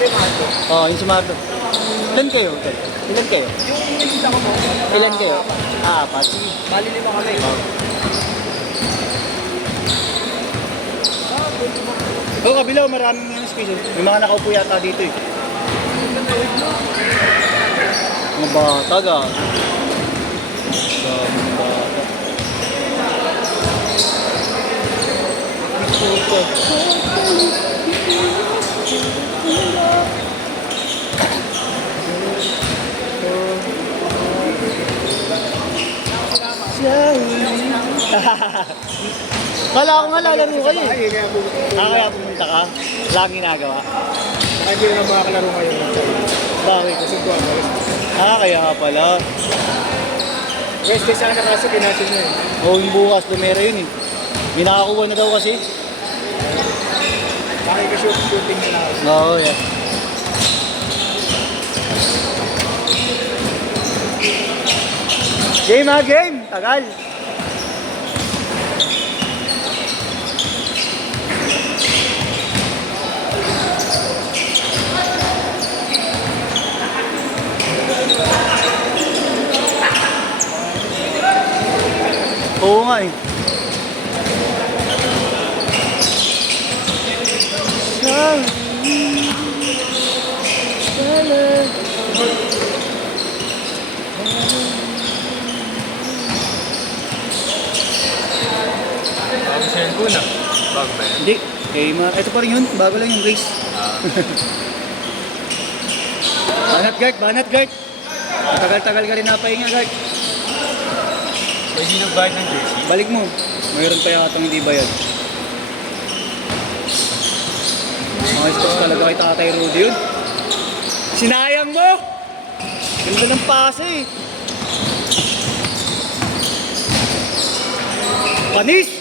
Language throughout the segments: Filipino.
Oo, yung si Marlo. Ilan kayo? Ilan kayo? Yung inisita ko mo. Ilan kayo? Apat. Bali 5 kami. Oo, kabila, maraming yung space. May mga nakaupo yata dito eh. Mga bata ga. Mga bata. Kala ko nga lalaro kayo eh. Kaya pumunta ka? Wala kang ginagawa? Hindi na makakalaro ngayon. Bakit? Kasi buwan ko. Kaya nga pala. West Day sana kaso pinatin na eh. Oo, yung bukas, lumera yun eh. May nakakuha na daw kasi. Shooting na lang. Oo, yeah. Game ha, game! Tagal! Oo nga eh. Bago sa yun kuna. Bago ba yan? Hindi. Ito pa rin yun. Bago lang yung race. Banat guard. Matagal-tagal ka rin napahinga guard. Pwede nagbayad ng jersey? Balik mo. Mayroon pa yatang hindi bayad. Mga stocks talaga kay Tatay Rudy yun. Sinayang mo! Ganda ng pase eh. Panis!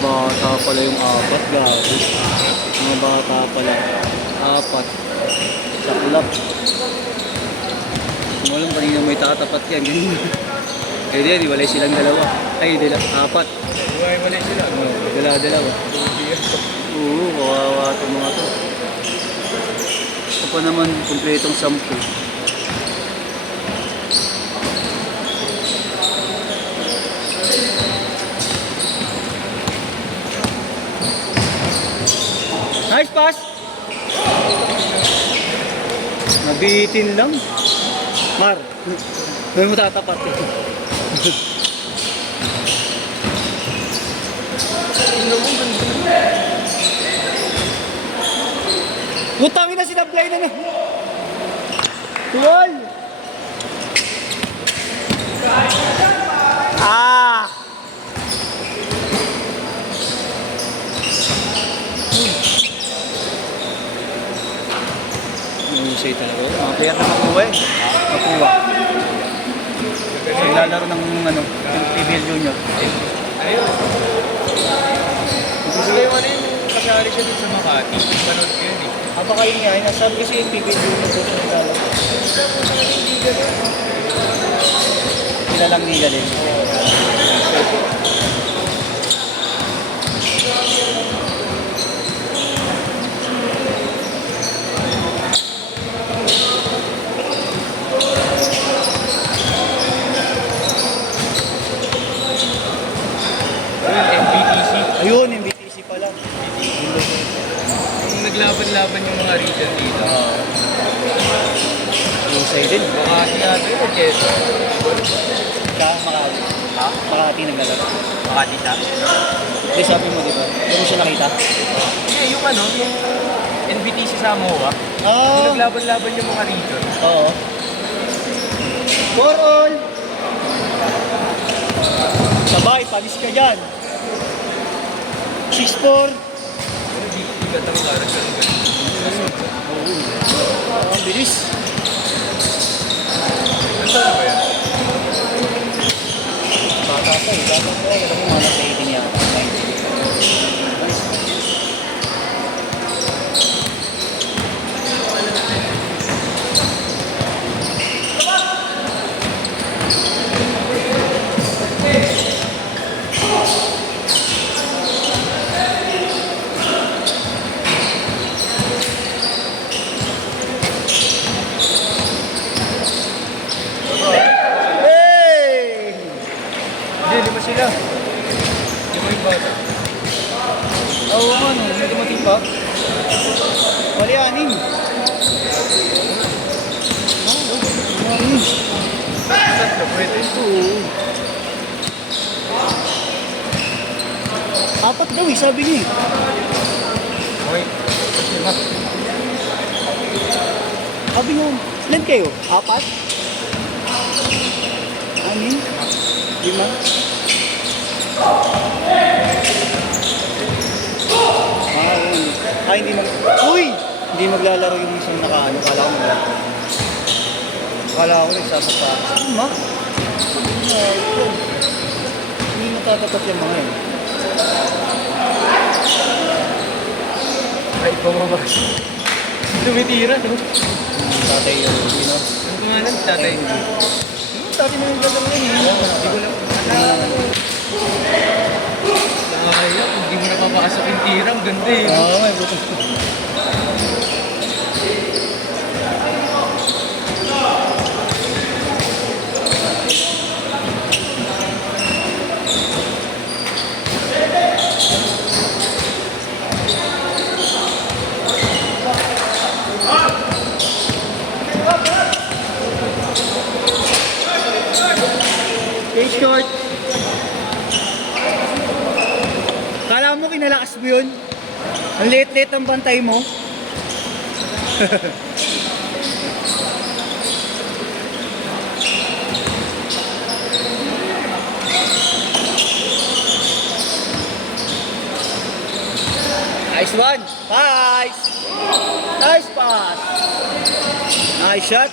Bata pala yung apat, gabi. Mga bata pala. Apat. Saklap. Kung alam, kanina may tatapat yan. Ganyan. Eh di, walay silang dalawa. Ay, apat. Wala sila. Dalawa. Oo, kawawa itong mga to. Ito pa naman, kumpletong 10. Nice pass! Nabitin lang. Mar, may mo tatapat eh. Utangin na sinablay na na. Tuwal! Ah! Mahusay talaga. Mga player na makuha eh. Makuha. So, lalaro ng PBL Junior. Ayun. Gusto ko yung yung kasali siya dun sa Makati. Panood ko yun eh. Baka yun nga, nasabi kasi yung PBL Junior doon sa naglalaro. Kilalang nila din. Ayun, yung BTC pa lang. Yung naglaban-laban yung mga region dito. Husay din. Makati natin yun, Jess. Makati. Ha? Makati naglalaro. Makati ta. Hindi sabi mo, di ba? Hindi mo siya nakita? Hindi, yung yung NBTC sa MOA. Oo. Yung naglaban-laban yung mga region. Oo. For all. Sabay, alis ka dyan. 6'4". Bigat ang karas ka ng ganun. Ang bilis. Ano na ba yan? Bata pa eh. Bata pa eh. Alam mo, malas sa 18 yata. Nice. Hey! Hindi, lima sila. Lima yung bata. Oo nga no, medyo matipa. Wali anim. Anim. Tatlo, pwede. Oo. Apat daw eh, sabi niya eh. Okay. Lima. Sabi niya, ilan kayo? Apat? Anim? 5? Hindi mag... Uy! Hindi maglalaro yung isang nakaano. Kala ko maglalaro. Kala ko nagsasapa. Ma? Hindi matatapat yung mga yun. Ay, pamabas. Tumitira, no? Tatay yung Pino. Ang pangalan, tatay. Tatay na yung gagawin yun eh. Hindi ko lang. Nakakaya, hindi mo napapasok yung tira. Ang ganda eh. Oo, may buto. Hey, short. Kala mo kinalakas mo yun? Ang liit-liit ang bantay mo. Nice one. Nice. Nice pass. Nice shot.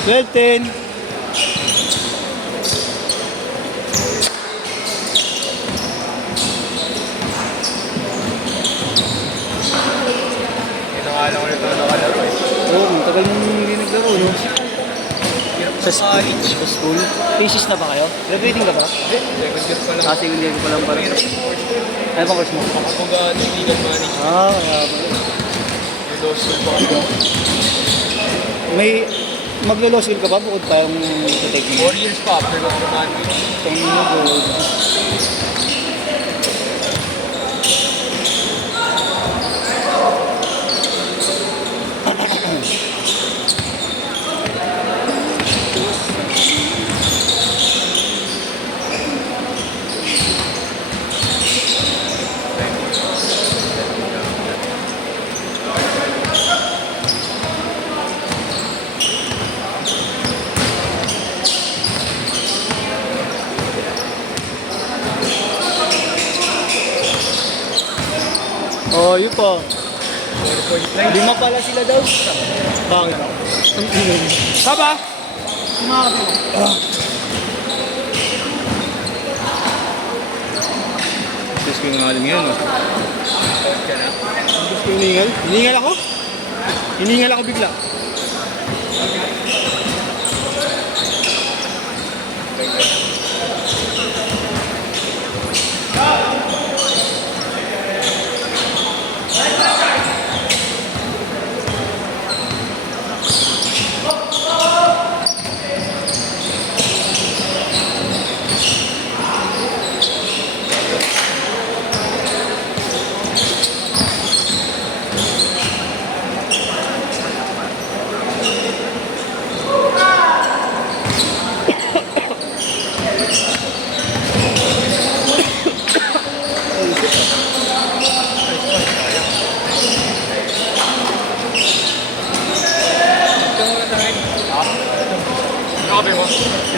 Well, 10. Ito nga lang ulit ang nakalaro eh. Oo, ang tagal mong hindi naglaro, no? Hirap Sa sa college. Sa school. Thesis na ba kayo? Graduating ka ba? Hindi, second year pa lang. Ah, second year ko pa lang pala. Hirap sa course ko. Ano bang course mo? Kapag legal management, Ah, kaya pala. yung law school pa kasi. May maglo-law school ka ba bukod pa yung take mo? 4 years pa after law management. Itong mo, oh, yun pa. 4.9. 5 pala sila daw. Bakit? Kaba? Sumakot mo. Diyos ko yung alam yan, no? Gusto ko hiningal? Hiningal ako? Hiningal ako bigla.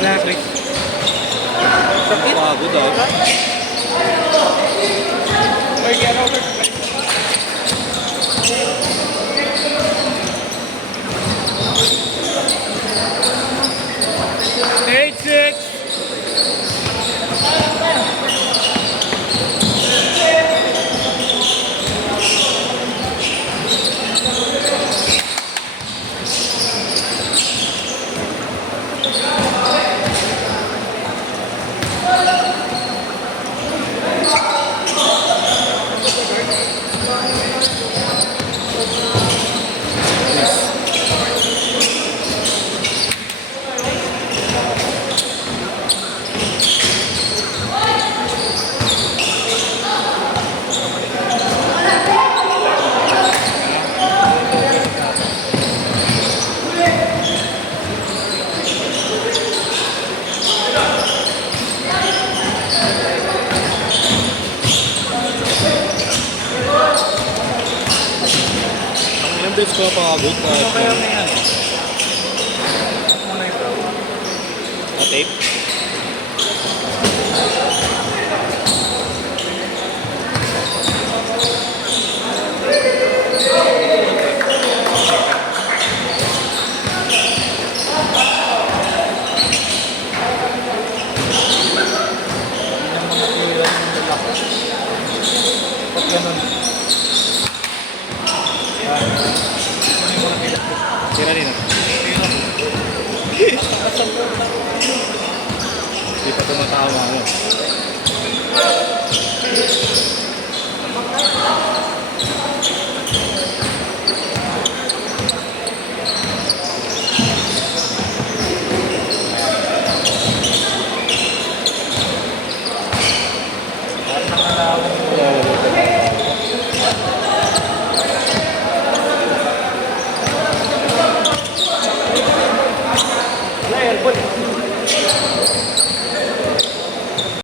na, Chris. Sakit? Pagod ah. Ay, kaya ako. Stage 6. Ilang beses ko pagod. Ano kaya na yan? Muna ito. Tape. Yung mga tira yung lalaki. Ba't ganun? Tira rin ah. Hindi pa tumatawa mo. Parang nakalawang mo. Oo.